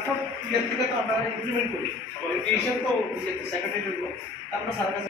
transport ইয়ার থেকে তো আমরা ইমপ্লিমেন্ট করি এডুকেশন তো সেকেন্ডারি হইল আমরা সারা কাছে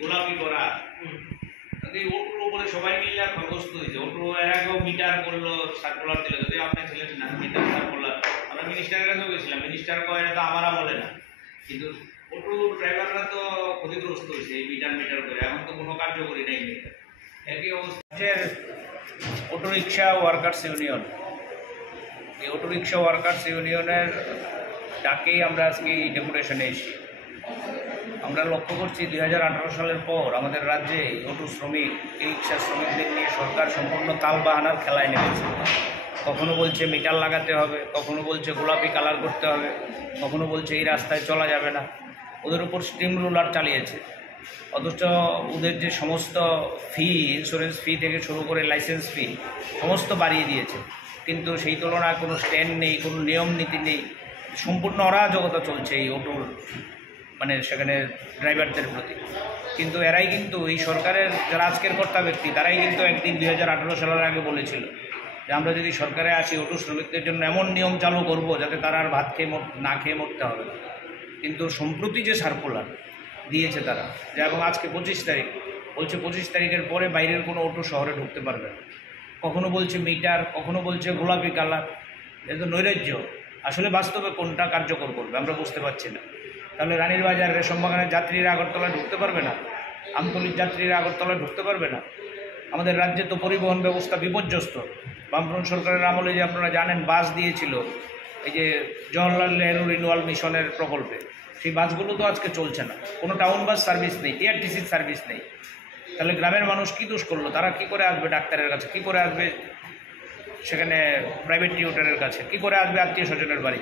গোলাপি করা ওটুর উপরে সবাই মিলে খরগস্ত হয়েছে ওটু এর আগেও মিটার করলো সার্কুলার দিল যদি আপনি ছিলেন না মিটার সার্কুলার আমরা মিনিস্টারের কাছেও গেছিলাম মিনিস্টার কয় তো আমারা বলে না কিন্তু ওটু ড্রাইভাররা তো ক্ষতিগ্রস্ত হয়েছে এই মিটার করে এখন তো কোনো কার্যকরী নেই মিটার একই অবস্থা অটো রিক্সা ওয়ার্কার্স ইউনিয়ন এই অটো রিক্সা ওয়ার্কার্স ইউনিয়নের ডাকেই আমরা আজকে এই ডেপুটেশনে এসেছি আমরা লক্ষ্য করছি 2018 সালের পর আমাদের রাজ্যে অটো শ্রমিক এই রিক্সা শ্রমিকদের নিয়ে সরকার সম্পূর্ণ তালবাহানার খেলায় নেমেছে কখনো বলছে মিটার লাগাতে হবে কখনো বলছে গোলাপি কালার করতে হবে কখনো বলছে এই রাস্তায় চলা যাবে না ওদের উপর স্টিম রোলার চালিয়েছে অথচ ওদের যে সমস্ত ফি ইন্স্যুরেন্স ফি থেকে শুরু করে লাইসেন্স ফি সমস্ত বাড়িয়ে দিয়েছে কিন্তু সেই তুলনায় কোনো স্ট্যান্ড নেই কোনো নিয়ম নীতি নেই সম্পূর্ণ অরাজকতা চলছে এই অটোর মানে সেখানে ড্রাইভারদের প্রতি কিন্তু এরাই কিন্তু এই সরকারের যারা আজকের কর্তা ব্যক্তি তারাই কিন্তু একদিন 2018 সালের আগে বলেছিল যে আমরা যদি সরকারে আসি অটো শ্রমিকদের জন্য এমন নিয়ম চালু করব যাতে তারা আর ভাত খেয়ে না খেয়ে মরতে হবে না কিন্তু সম্প্রতি যে সার্কুলার দিয়েছে তারা যে এবং আজকে 25 তারিখ বলছে 25 তারিখের পরে বাইরের কোনো অটো শহরে ঢুকতে পারবে না কখনো বলছে মিটার কখনো বলছে গোলাপি কালার এ তো নৈরাজ্য আসলে বাস্তবে কোনটা কার্যকর করবে আমরা বুঝতে পারছি না তাহলে রানীর বাজার রেশমবাগানের যাত্রীরা আগরতলা ঢুকতে পারবে না আমতলির যাত্রীরা আগরতলা ঢুকতে পারবে না আমাদের রাজ্যে তো পরিবহন ব্যবস্থা বিপর্যস্ত বামফ্রন্ট সরকারের আমলে যে আপনারা জানেন বাস দিয়েছিল এই যে জওহরলাল নেহরু রিনিউয়াল মিশনের প্রকল্পে সেই বাসগুলো তো আজকে চলছে না কোনো টাউন বাস সার্ভিস নেই টিআরটিসির সার্ভিস নেই তাহলে গ্রামের মানুষ কী দোষ করলো তারা কী করে আসবে ডাক্তারের কাছে কী করে আসবে সেখানে প্রাইভেট টিউটরের কাছে কী করে আসবে আত্মীয় স্বজনের বাড়ি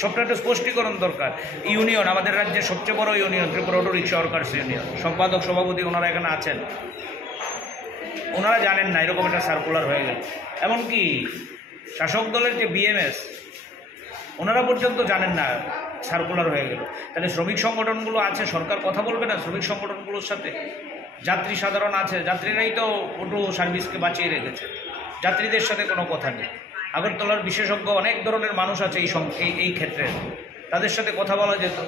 সবটা একটা স্পষ্টীকরণ দরকার ইউনিয়ন আমাদের রাজ্যের সবচেয়ে বড় union Tripura auto rickshaw workers union সম্পাদক সভাপতি ওনারা এখানে আছেন ওনারা জানেন না এরকম একটা সার্কুলার হয়ে গেল এমনকি শাসক দলের যে বিএমএস ওনারা পর্যন্ত জানেন না সার্কুলার হয়ে গেল তাহলে শ্রমিক সংগঠনগুলো আছে সরকার কথা বলবে না শ্রমিক সংগঠনগুলোর সাথে যাত্রী সাধারণ আছে যাত্রীরাই তো অটো সার্ভিসকে বাঁচিয়ে রেখেছে যাত্রীদের সাথে কোনো কথা নেই আগরতলার বিশেষজ্ঞ অনেক ধরনের মানুষ আছে এই ক্ষেত্রে তাদের সাথে কথা বলা যেত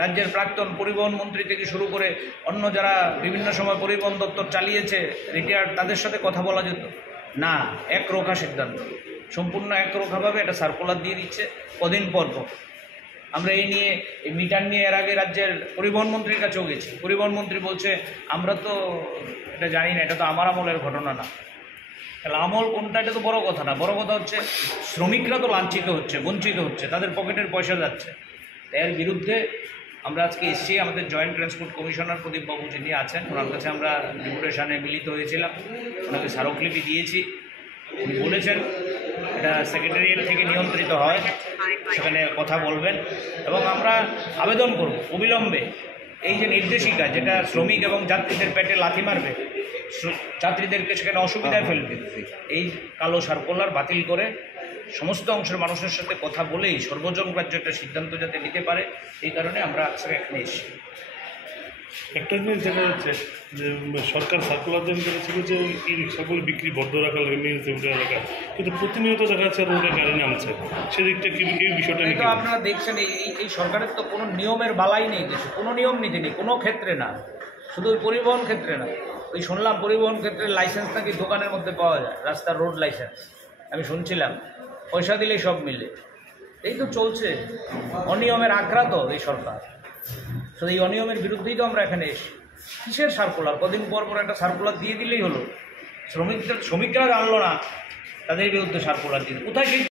রাজ্যের প্রাক্তন পরিবহন মন্ত্রী থেকে শুরু করে অন্য যারা বিভিন্ন সময় পরিবহন দপ্তর চালিয়েছে রিটায়ার্ড তাদের সাথে কথা বলা যেত না একরোখা সিদ্ধান্ত সম্পূর্ণ একরোখাভাবে একটা সার্কুলার দিয়ে দিচ্ছে কদিন পর আমরা এই নিয়ে এই মিটার নিয়ে এর আগে রাজ্যের পরিবহন মন্ত্রীর কাছেও গেছি পরিবহন মন্ত্রী বলছে আমরা তো এটা জানি না এটা তো আমার আমলের ঘটনা না তাহলে আমল কোনটা এটা তো বড় কথা না বড় কথা হচ্ছে শ্রমিকরা তো লাঞ্ছিত হচ্ছে বঞ্চিত হচ্ছে তাদের পকেটের পয়সা যাচ্ছে এর বিরুদ্ধে আমরা আজকে এসেছি আমাদের জয়েন্ট ট্রান্সপোর্ট কমিশনার প্রদীপবাবু যিনি আছেন ওনার কাছে আমরা ডেপুটেশনে মিলিত হয়েছিলাম ওনাকে স্মারকলিপি দিয়েছি উনি বলেছেন এটা সেক্রেটারিয়েট থেকে নিয়ন্ত্রিত হয় সেখানে কথা বলবেন এবং আমরা আবেদন করব অবিলম্বে এই যে নির্দেশিকা যেটা শ্রমিক এবং যাত্রীদের পেটে লাথি মারবে যাত্রীদেরকে সেখানে অসুবিধায় ফেলবে এই কালো সার্কুলার বাতিল করে সমস্ত অংশের মানুষের সাথে কথা বলেই সর্বজনগ্রাহ্য একটা সিদ্ধান্ত যাতে নিতে পারে এই কারণে আমরা আজকে এখানে এসেছি একটা জিনিস দেখা যাচ্ছে যে সরকার সার্কুলার জারি করেছিল যে এই রিক্সাগুলো বিক্রি বন্ধ রাখা লাগে মেন সেন্টার এলাকা কিন্তু প্রতিনিয়ত দেখা যাচ্ছে রোডে গাড়ি নামছে সেদিকটা কি এই বিষয়টা নিয়ে আপনারা দেখছেন এই সরকারের তো কোনো নিয়মের বালাই নেই কিছু কোনো নিয়ম নীতি নেই কোনো ক্ষেত্রে না শুধু পরিবহন ক্ষেত্রে না ওই শুনলাম পরিবহন ক্ষেত্রে লাইসেন্স নাকি দোকানের মধ্যে পাওয়া যায় রাস্তার রোড লাইসেন্স আমি শুনছিলাম পয়সা দিলেই সব মিলে এই তো চলছে অনিয়মের আগ্রা তো এই সরকার শুধু এই অনিয়মের বিরুদ্ধেই তো আমরা এখানে এসি কিসের সার্কুলার কদিন পর পর একটা সার্কুলার দিয়ে দিলেই হলো শ্রমিকরা জানলো না তাদের বিরুদ্ধে সার্কুলার দিতে কোথায়